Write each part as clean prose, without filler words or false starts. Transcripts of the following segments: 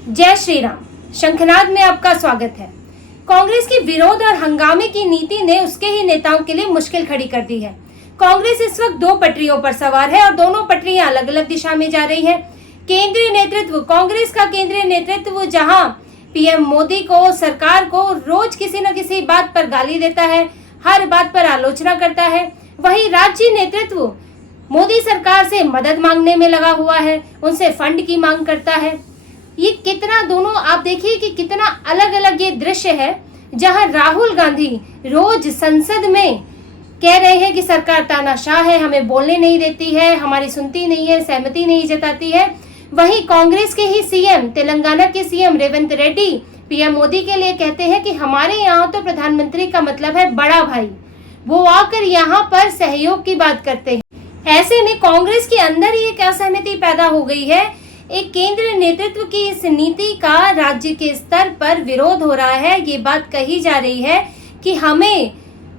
जय श्री राम। शंखनाद में आपका स्वागत है। कांग्रेस की विरोध और हंगामे की नीति ने उसके ही नेताओं के लिए मुश्किल खड़ी कर दी है। कांग्रेस इस वक्त दो पटरियों पर सवार है और दोनों पटरियां अलग अलग दिशा में जा रही है। केंद्रीय नेतृत्व, कांग्रेस का केंद्रीय नेतृत्व जहां पीएम मोदी को, सरकार को रोज किसी न किसी बात पर गाली देता है, हर बात पर आलोचना करता है, वहीं राज्य नेतृत्व मोदी सरकार से मदद मांगने में लगा हुआ है, उनसे फंड की मांग करता है। ये कितना, दोनों आप देखिए कि कितना अलग अलग ये दृश्य है, जहां राहुल गांधी रोज संसद में कह रहे हैं कि सरकार तानाशाह है, हमें बोलने नहीं देती है, हमारी सुनती नहीं है, सहमति नहीं जताती है। वहीं कांग्रेस के ही सीएम, तेलंगाना के सीएम रेवंत रेड्डी पीएम मोदी के लिए कहते हैं कि हमारे यहाँ तो प्रधानमंत्री का मतलब है बड़ा भाई, वो आकर यहाँ पर सहयोग की बात करते हैं। ऐसे में कांग्रेस के अंदर ही एक असहमति पैदा हो गई है। एक केंद्रीय नेतृत्व की इस नीति का राज्य के स्तर पर विरोध हो रहा है। ये बात कही जा रही है कि हमें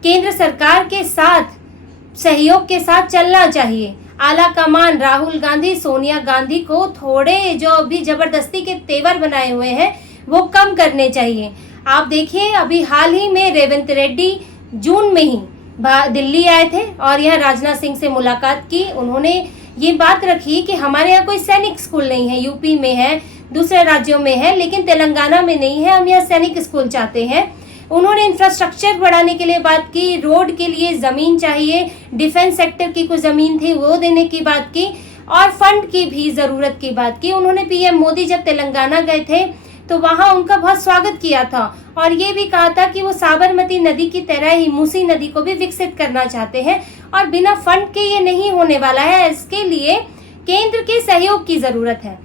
केंद्र सरकार के साथ, सहयोग के साथ चलना चाहिए। आला कमान राहुल गांधी, सोनिया गांधी को थोड़े जो अभी जबरदस्ती के तेवर बनाए हुए हैं वो कम करने चाहिए। आप देखिए, अभी हाल ही में रेवंत रेड्डी जून में ही दिल्ली आए थे और यहाँ राजनाथ सिंह से मुलाकात की। उन्होंने ये बात रखी कि हमारे यहाँ कोई सैनिक स्कूल नहीं है, यूपी में है, दूसरे राज्यों में है, लेकिन तेलंगाना में नहीं है, हम यहाँ सैनिक स्कूल चाहते हैं। उन्होंने इंफ्रास्ट्रक्चर बढ़ाने के लिए बात की, रोड के लिए जमीन चाहिए, डिफेंस सेक्टर की कुछ जमीन थी वो देने की बात की और फंड की भी जरूरत की बात की। उन्होंने पीएम मोदी जब तेलंगाना गए थे तो वहां उनका बहुत स्वागत किया था और ये भी कहा था कि वो साबरमती नदी की तरह ही मूसी नदी को भी विकसित करना चाहते हैं और बिना फंड के ये नहीं होने वाला है। इसके लिए केंद्र के सहयोग की जरूरत है।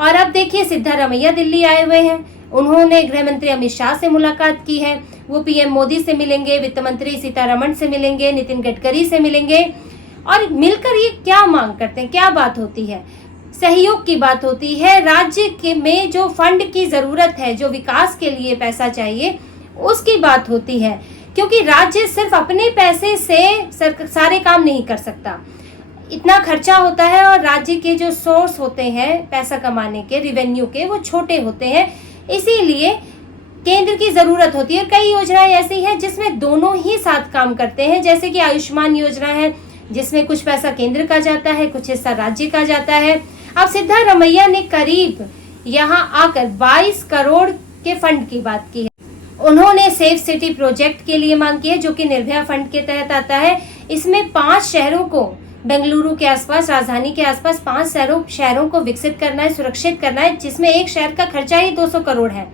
और अब देखिए, सिद्धारमैया दिल्ली आए हुए हैं, उन्होंने गृह मंत्री अमित शाह से मुलाकात की है। वो पीएम मोदी से मिलेंगे, वित्त मंत्री सीतारमण से मिलेंगे, नितिन गडकरी से मिलेंगे और मिलकर ये क्या मांग करते हैं, क्या बात होती है? सहयोग की बात होती है। राज्य के में जो फंड की जरूरत है, जो विकास के लिए पैसा चाहिए, उसकी बात होती है, क्योंकि राज्य सिर्फ अपने पैसे से सारे काम नहीं कर सकता। इतना खर्चा होता है और राज्य के जो सोर्स होते हैं पैसा कमाने के, रिवेन्यू के, वो छोटे होते हैं। इसीलिए केंद्र की जरूरत होती है। कई योजनाएं ऐसी हैं जिसमें दोनों ही साथ काम करते हैं, जैसे कि आयुष्मान योजना है, जिसमें कुछ पैसा केंद्र का जाता है, कुछ हिस्सा राज्य का जाता है। अब सिद्धारमैया ने करीब यहाँ आकर 22 करोड़ के फंड की बात की है। उन्होंने सेफ सिटी प्रोजेक्ट के लिए मांग की है, जो कि निर्भया फंड के तहत आता है। इसमें 5 शहरों को, बेंगलुरु के आसपास, राजधानी के आसपास 5 शहरों को विकसित करना है, सुरक्षित करना है, जिसमें एक शहर का खर्चा ही 200 करोड़ है।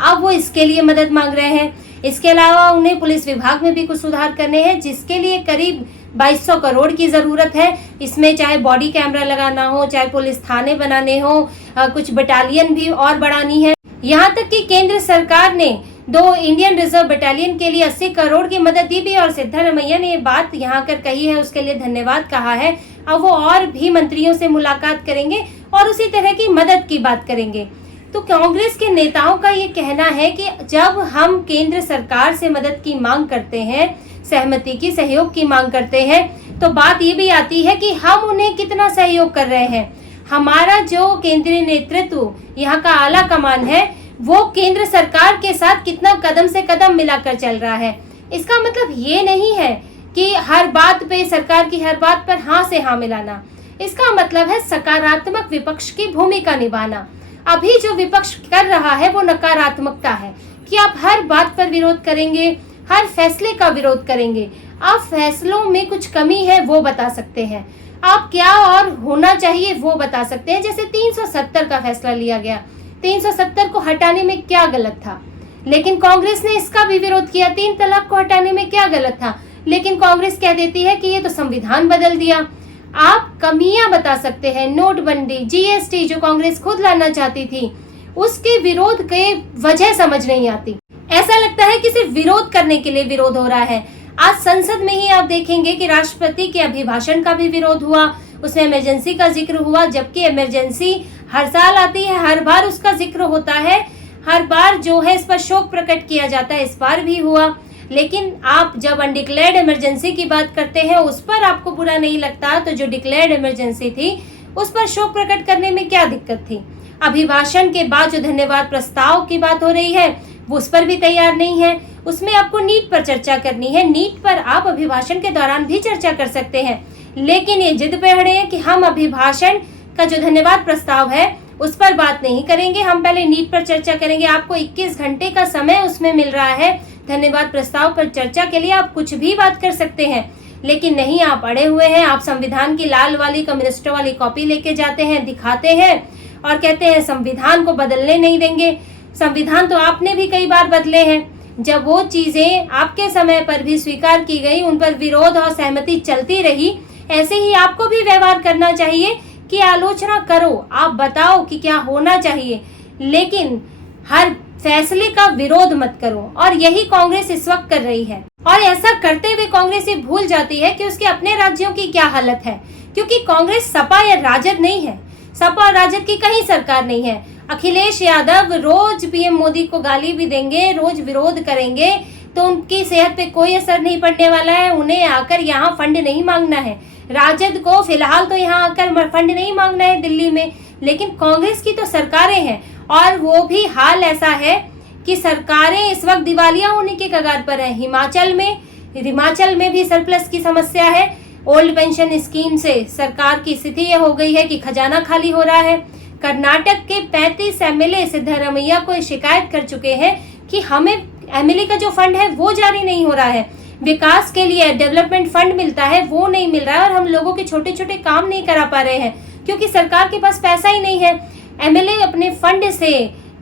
अब वो इसके लिए मदद मांग रहे हैं। इसके अलावा उन्हें पुलिस विभाग में भी कुछ सुधार करने हैं, जिसके लिए करीब 2200 करोड़ की जरूरत है। इसमें चाहे बॉडी कैमरा लगाना हो, चाहे पुलिस थाने बनाने हो, कुछ बटालियन भी और बढ़ानी है। यहाँ तक कि केंद्र सरकार ने 2 इंडियन रिजर्व बटालियन के लिए 80 करोड़ की मदद दी भी और सिद्धारमैया ने ये बात यहाँ कर कही है, उसके लिए धन्यवाद कहा है। अब वो और भी मंत्रियों से मुलाकात करेंगे और उसी तरह की मदद की बात करेंगे। तो कांग्रेस के नेताओं का ये कहना है कि जब हम केंद्र सरकार से मदद की मांग करते हैं, सहमति की, सहयोग की मांग करते हैं, तो बात ये भी आती है कि हम उन्हें कितना सहयोग कर रहे हैं। हमारा जो केंद्रीय नेतृत्व, यहाँ का आला कमान है, वो केंद्र सरकार के साथ कितना कदम से कदम मिलाकर चल रहा है। इसका मतलब ये नहीं है कि हर बात पे, सरकार की हर बात पर हाँ से हाँ मिलाना। इसका मतलब है सकारात्मक विपक्ष की भूमिका निभाना। अभी जो विपक्ष कर रहा है वो नकारात्मकता है कि आप हर बात पर विरोध करेंगे, हर फैसले का विरोध करेंगे। आप फैसलों में कुछ कमी है वो बता सकते हैं, आप क्या और होना चाहिए वो बता सकते हैं। जैसे 370 का फैसला लिया गया, 370 को हटाने में क्या गलत था, लेकिन कांग्रेस ने इसका भी विरोध किया। 3 तलाक को हटाने में क्या गलत था, लेकिन कांग्रेस कह देती है कि ये तो संविधान बदल दिया। आप कमियां बता सकते हैं। नोटबंदी, जीएसटी जो कांग्रेस खुद लाना चाहती थी, उसके विरोध के वजह समझ नहीं आती। ऐसा लगता है कि सिर्फ विरोध करने के लिए विरोध हो रहा है। आज संसद में ही आप देखेंगे कि राष्ट्रपति के अभिभाषण का भी विरोध हुआ, उसमें इमरजेंसी का जिक्र हुआ, जबकि इमरजेंसी हर साल आती है, हर बार उसका जिक्र होता है, हर बार जो है इस पर शोक प्रकट किया जाता है, इस बार भी हुआ। लेकिन आप जब अनडिक्लेयर्ड इमरजेंसी की बात करते हैं, उस पर आपको बुरा नहीं लगता, तो जो डिक्लेयर्ड इमरजेंसी थी उस पर शोक प्रकट करने में क्या दिक्कत थी? अभिभाषण के बाद जो धन्यवाद प्रस्ताव की बात हो रही है वो उस पर भी तैयार नहीं है। उसमें आपको नीट पर चर्चा करनी है, नीट पर आप अभिभाषण के दौरान भी चर्चा कर सकते हैं, लेकिन ये जिद पे अड़े हैं कि हम अभिभाषण का जो धन्यवाद प्रस्ताव है उस पर बात नहीं करेंगे, हम पहले नीट पर चर्चा करेंगे। आपको 21 घंटे का समय उसमें मिल रहा है धन्यवाद प्रस्ताव पर चर्चा के लिए, आप कुछ भी बात कर सकते हैं, लेकिन नहीं, आप अड़े हुए हैं। आप संविधान की लाल वाली कम्युनिस्टों वाली कॉपी लेके जाते हैं, दिखाते हैं और कहते हैं संविधान को बदलने नहीं देंगे। संविधान तो आपने भी कई बार बदले हैं। जब वो चीजें आपके समय पर भी स्वीकार की गई, उन पर विरोध और सहमति चलती रही, ऐसे ही आपको भी व्यवहार करना चाहिए कि आलोचना करो, आप बताओ कि क्या होना चाहिए, लेकिन हर फैसले का विरोध मत करो। और यही कांग्रेस इस वक्त कर रही है, और ऐसा करते हुए कांग्रेस ये भूल जाती है कि उसके अपने राज्यों की क्या हालत है, क्योंकि कांग्रेस सपा या राजद नहीं है, सपा और राजद की कहीं सरकार नहीं है। अखिलेश यादव रोज पीएम मोदी को गाली भी देंगे, रोज विरोध करेंगे, तो उनकी सेहत पे कोई असर नहीं पड़ने वाला है। उन्हें आकर यहाँ फंड नहीं मांगना है, राजद को फिलहाल तो यहाँ आकर फंड नहीं मांगना है दिल्ली में, लेकिन कांग्रेस की तो सरकारें हैं, और वो भी हाल ऐसा है कि सरकारें इस वक्त दिवालिया होने के कगार पर है। हिमाचल में भी सरप्लस की समस्या है। ओल्ड पेंशन स्कीम से सरकार की स्थिति यह हो गई है कि खजाना खाली हो रहा है। कर्नाटक के 35 एमएलए सिद्धरामैया को शिकायत कर चुके हैं कि हमें एमएलए का जो फंड है वो जारी नहीं हो रहा है, विकास के लिए डेवलपमेंट फंड मिलता है वो नहीं मिल रहा है, और हम लोगों के छोटे छोटे काम नहीं करा पा रहे हैं क्योंकि सरकार के पास पैसा ही नहीं है। एमएलए अपने फंड से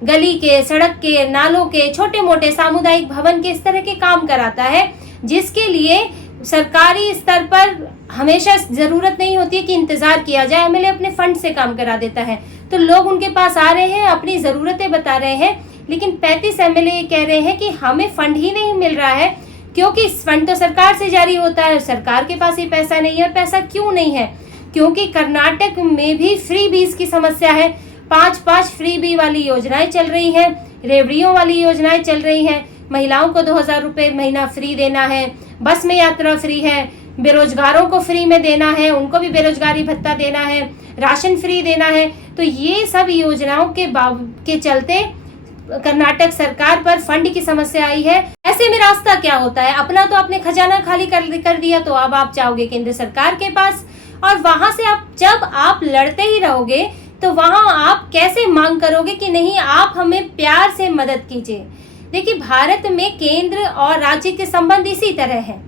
गली के, सड़क के, नालों के, छोटे मोटे सामुदायिक भवन के इस तरह के काम कराता है, जिसके लिए सरकारी स्तर पर हमेशा जरूरत नहीं होती है कि इंतजार किया जाए, एमएलए अपने फंड से काम करा देता है। तो लोग उनके पास आ रहे हैं, अपनी जरूरतें बता रहे हैं, लेकिन 35 एमएलए कह रहे हैं कि हमें फंड ही नहीं मिल रहा है, क्योंकि फंड तो सरकार से जारी होता है, सरकार के पास ही पैसा नहीं है। और पैसा क्यों नहीं है? क्योंकि कर्नाटक में भी फ्री बीज की समस्या है। 5-5 फ्री बी वाली योजनाएं चल रही हैं, रेवड़ियों वाली योजनाएं चल रही हैं, महिलाओं को 2000 रुपये महीना फ्री देना है, बस में यात्रा फ्री है, बेरोजगारों को फ्री में देना है, उनको भी बेरोजगारी भत्ता देना है, राशन फ्री देना है। तो ये सब योजनाओं के चलते कर्नाटक सरकार पर फंड की समस्या आई है। ऐसे में रास्ता क्या होता है? अपना तो आपने खजाना खाली कर दिया, तो अब आप जाओगे केंद्र सरकार के पास, और वहां से जब आप लड़ते ही रहोगे तो वहां आप कैसे मांग करोगे कि नहीं, आप हमें प्यार से मदद कीजिए। देखिए, भारत में केंद्र और राज्य के संबंध इसी तरह है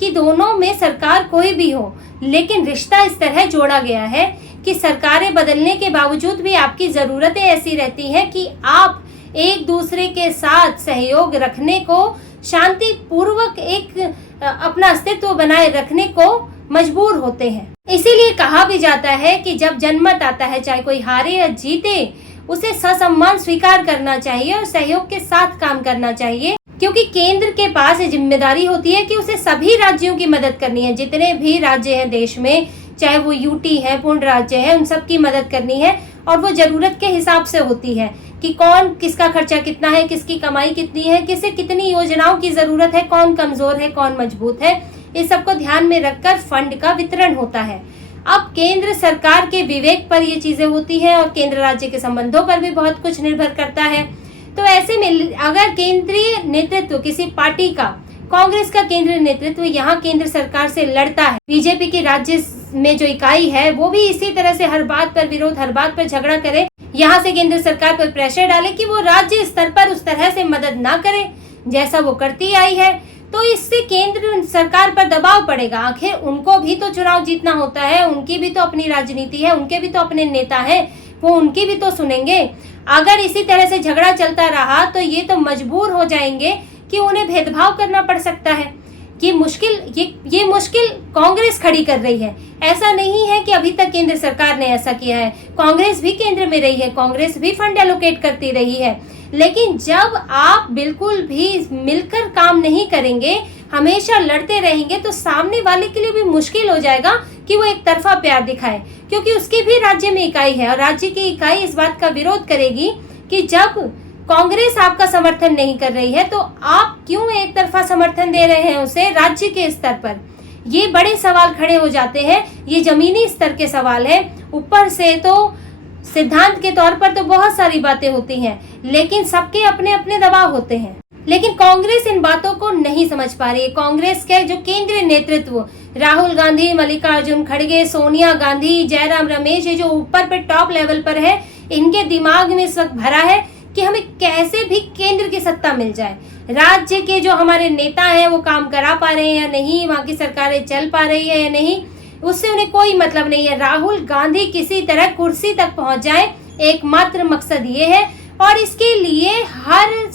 कि दोनों में सरकार कोई भी हो, लेकिन रिश्ता इस तरह जोड़ा गया है कि सरकारें बदलने के बावजूद भी आपकी जरूरतें ऐसी रहती हैं कि आप एक दूसरे के साथ सहयोग रखने को, शांति पूर्वक एक अपना अस्तित्व बनाए रखने को मजबूर होते हैं। इसीलिए कहा भी जाता है कि जब जनमत आता है, चाहे कोई हारे या जीते, उसे ससम्मान स्वीकार करना चाहिए और सहयोग के साथ काम करना चाहिए, क्योंकि केंद्र के पास जिम्मेदारी होती है कि उसे सभी राज्यों की मदद करनी है। जितने भी राज्य हैं देश में, चाहे वो यूटी है, पूर्ण राज्य है, उन सब की मदद करनी है, और वो जरूरत के हिसाब से होती है कि कौन किसका खर्चा कितना है, किसकी कमाई कितनी है, किसे कितनी योजनाओं की जरूरत है, कौन कमजोर है, कौन मजबूत है, इस सबको ध्यान में रखकर फंड का वितरण होता है। अब केंद्र सरकार के विवेक पर ये चीजें होती हैं, और केंद्र राज्य के संबंधों पर भी बहुत कुछ निर्भर करता है। तो ऐसे में अगर केंद्रीय नेतृत्व किसी पार्टी का, कांग्रेस का केंद्रीय नेतृत्व यहाँ केंद्र सरकार से लड़ता है, बीजेपी की राज्य में जो इकाई है वो भी इसी तरह से हर बात पर विरोध, हर बात पर झगड़ा करे, यहाँ से केंद्र सरकार पर प्रेशर डाले कि वो राज्य स्तर पर उस तरह से मदद ना करे जैसा वो करती आई है, तो इससे केंद्र सरकार पर दबाव पड़ेगा। आखिर उनको भी तो चुनाव जीतना होता है, उनकी भी तो अपनी राजनीति है, उनके भी तो अपने नेता हैं, वो उनकी भी तो सुनेंगे। अगर इसी तरह से झगड़ा चलता रहा तो ये तो मजबूर हो जाएंगे कि उन्हें भेदभाव करना पड़ सकता है। ये मुश्किल कांग्रेस खड़ी कर रही है। ऐसा नहीं है कि अभी तक केंद्र सरकार ने ऐसा किया है, कांग्रेस भी केंद्र में रही है, कांग्रेस भी फंड एलोकेट करती रही है, लेकिन जब आप बिल्कुल भी मिलकर काम नहीं करेंगे, हमेशा लड़ते रहेंगे, तो सामने वाले के लिए भी मुश्किल हो जाएगा कि वो एक तरफा प्यार दिखाए, क्योंकि उसकी भी राज्य में इकाई है, और राज्य की इकाई इस बात का विरोध करेगी कि जब कांग्रेस आपका समर्थन नहीं कर रही है तो आप क्यों एक तरफा समर्थन दे रहे हैं उसे राज्य के स्तर पर। ये बड़े सवाल खड़े हो जाते हैं, ये जमीनी स्तर के सवाल है। ऊपर से तो सिद्धांत के तौर पर तो बहुत सारी बातें होती हैं, लेकिन सबके अपने अपने दबाव होते हैं। लेकिन कांग्रेस इन बातों को नहीं समझ पा रही है। कांग्रेस के जो केंद्रीय नेतृत्व राहुल गांधी, मल्लिकार्जुन खड़गे, सोनिया गांधी, जयराम रमेश, ये जो ऊपर पे टॉप लेवल पर है, इनके दिमाग में इस वक्त भरा है कि हमें कैसे भी केंद्र की सत्ता मिल जाए। राज्य के जो हमारे नेता हैं वो काम करा पा रहे हैं या नहीं, वहां की सरकारें चल पा रही है या नहीं, उससे उन्हें कोई मतलब नहीं है। राहुल गांधी किसी तरह कुर्सी तक पहुंच जाए, एकमात्र मकसद ये है, और इसके लिए हर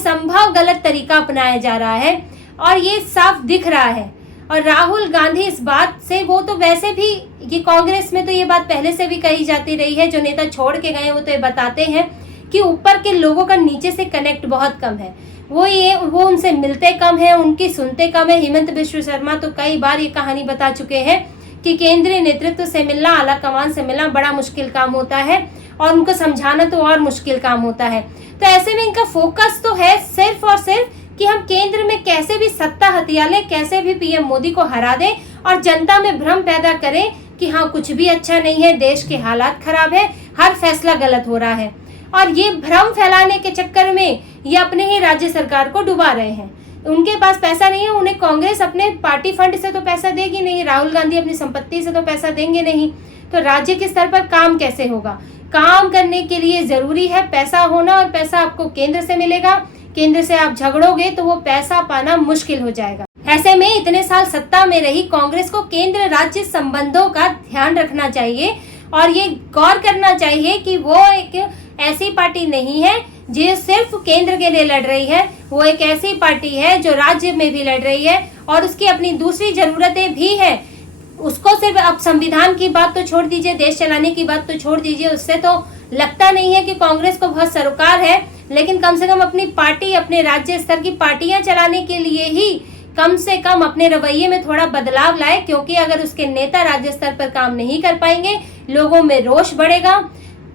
संभव गलत तरीका अपनाया जा रहा है और ये साफ दिख रहा है। और राहुल गांधी इस बात से, वो तो वैसे भी, ये कांग्रेस में तो ये बात पहले से भी कही जाती रही है, जो नेता छोड़ के गए वो तो ये बताते हैं कि ऊपर के लोगों का नीचे से कनेक्ट बहुत कम है, वो उनसे मिलते कम है, उनकी सुनते कम है। हेमंत बिश्व शर्मा तो कई बार ये कहानी बता चुके हैं कि केंद्रीय नेतृत्व से मिलना, आला कमान से मिलना बड़ा मुश्किल काम होता है और उनको समझाना तो और मुश्किल काम होता है। तो ऐसे में इनका फोकस तो है सिर्फ और सिर्फ कि हम केंद्र में कैसे भी सत्ता हथिया लें, कैसे भी पीएम मोदी को हरा दें और जनता में भ्रम पैदा करें कि हाँ कुछ भी अच्छा नहीं है, देश के हालात खराब है, हर फैसला गलत हो रहा है। और ये भ्रम फैलाने के चक्कर में ये अपने ही राज्य सरकार को डुबा रहे हैं। उनके पास पैसा नहीं है, उन्हें कांग्रेस अपने पार्टी फंड से तो पैसा देगी नहीं, राहुल गांधी अपनी संपत्ति से तो पैसा देंगे नहीं, तो राज्य के स्तर पर काम कैसे होगा। काम करने के लिए जरूरी है पैसा होना, और पैसा आपको केंद्र से मिलेगा। केंद्र से आप झगड़ोगे तो वो पैसा पाना मुश्किल हो जाएगा। ऐसे में इतने साल सत्ता में रही कांग्रेस को केंद्र राज्य संबंधों का ध्यान रखना चाहिए और ये गौर करना चाहिए कि वो एक ऐसी पार्टी नहीं है जो सिर्फ केंद्र के लिए लड़ रही है, वो एक ऐसी पार्टी है जो राज्य में भी लड़ रही है और उसकी अपनी दूसरी जरूरतें भी है। उसको सिर्फ अब संविधान की बात तो छोड़ दीजिए, देश चलाने की बात तो छोड़ दीजिए, उससे तो लगता नहीं है कि कांग्रेस को बहुत सरोकार है, लेकिन कम से कम अपनी पार्टी, अपने राज्य स्तर की पार्टियां चलाने के लिए ही कम से कम अपने रवैये में थोड़ा बदलाव लाए, क्योंकि अगर उसके नेता राज्य स्तर पर काम नहीं कर पाएंगे, लोगों में रोष बढ़ेगा,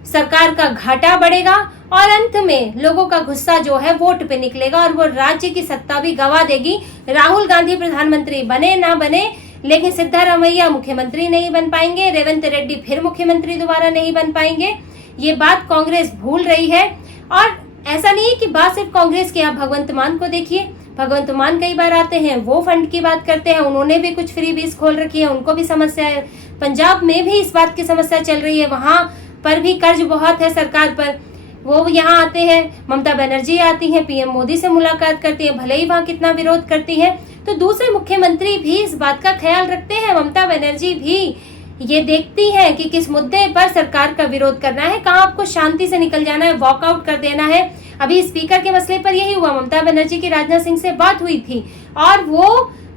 सरकार का घाटा बढ़ेगा और अंत में लोगों का गुस्सा जो है वोट पे निकलेगा और वो राज्य की सत्ता भी गवा देगी। राहुल गांधी प्रधानमंत्री बने ना बने, लेकिन सिद्धारमैया मुख्यमंत्री नहीं बन पाएंगे, रेवंत रेड्डी फिर मुख्यमंत्री दोबारा नहीं बन पाएंगे। ये बात कांग्रेस भूल रही है। और ऐसा नहीं है कि बात सिर्फ कांग्रेस की, आप भगवंत मान को देखिए, भगवंत मान कई बार आते हैं, वो फंड की बात करते हैं, उन्होंने भी कुछ फ्री बीज खोल रखी है, उनको भी समस्या है। पंजाब में भी इस बात की समस्या चल रही है, वहां पर भी कर्ज बहुत है सरकार पर, वो यहाँ आते हैं, ममता बनर्जी आती हैं, पीएम मोदी से मुलाकात करती है, भले ही वहाँ कितना विरोध करती है, तो दूसरे मुख्यमंत्री भी इस बात का ख्याल रखते हैं। ममता बनर्जी भी ये देखती है कि किस मुद्दे पर सरकार का विरोध करना है, कहाँ आपको शांति से निकल जाना है, वॉकआउट कर देना है। अभी स्पीकर के मसले पर यही हुआ, ममता बनर्जी की राजनाथ सिंह से बात हुई थी और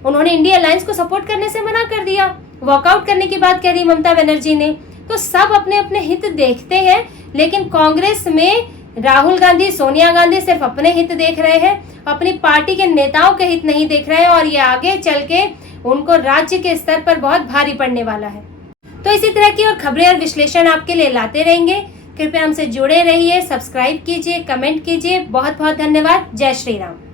उन्होंने इंडिया अलायंस को सपोर्ट करने से मना कर दिया, वॉकआउट करने की बात कह दी ममता बनर्जी ने। तो सब अपने अपने हित देखते हैं, लेकिन कांग्रेस में राहुल गांधी, सोनिया गांधी सिर्फ अपने हित देख रहे हैं, अपनी पार्टी के नेताओं के हित नहीं देख रहे हैं और ये आगे चल के उनको राज्य के स्तर पर बहुत भारी पड़ने वाला है। तो इसी तरह की और खबरें और विश्लेषण आपके लिए लाते रहेंगे। कृपया हमसे जुड़े रहिए, सब्सक्राइब कीजिए, कमेंट कीजिए। बहुत बहुत धन्यवाद। जय श्री राम।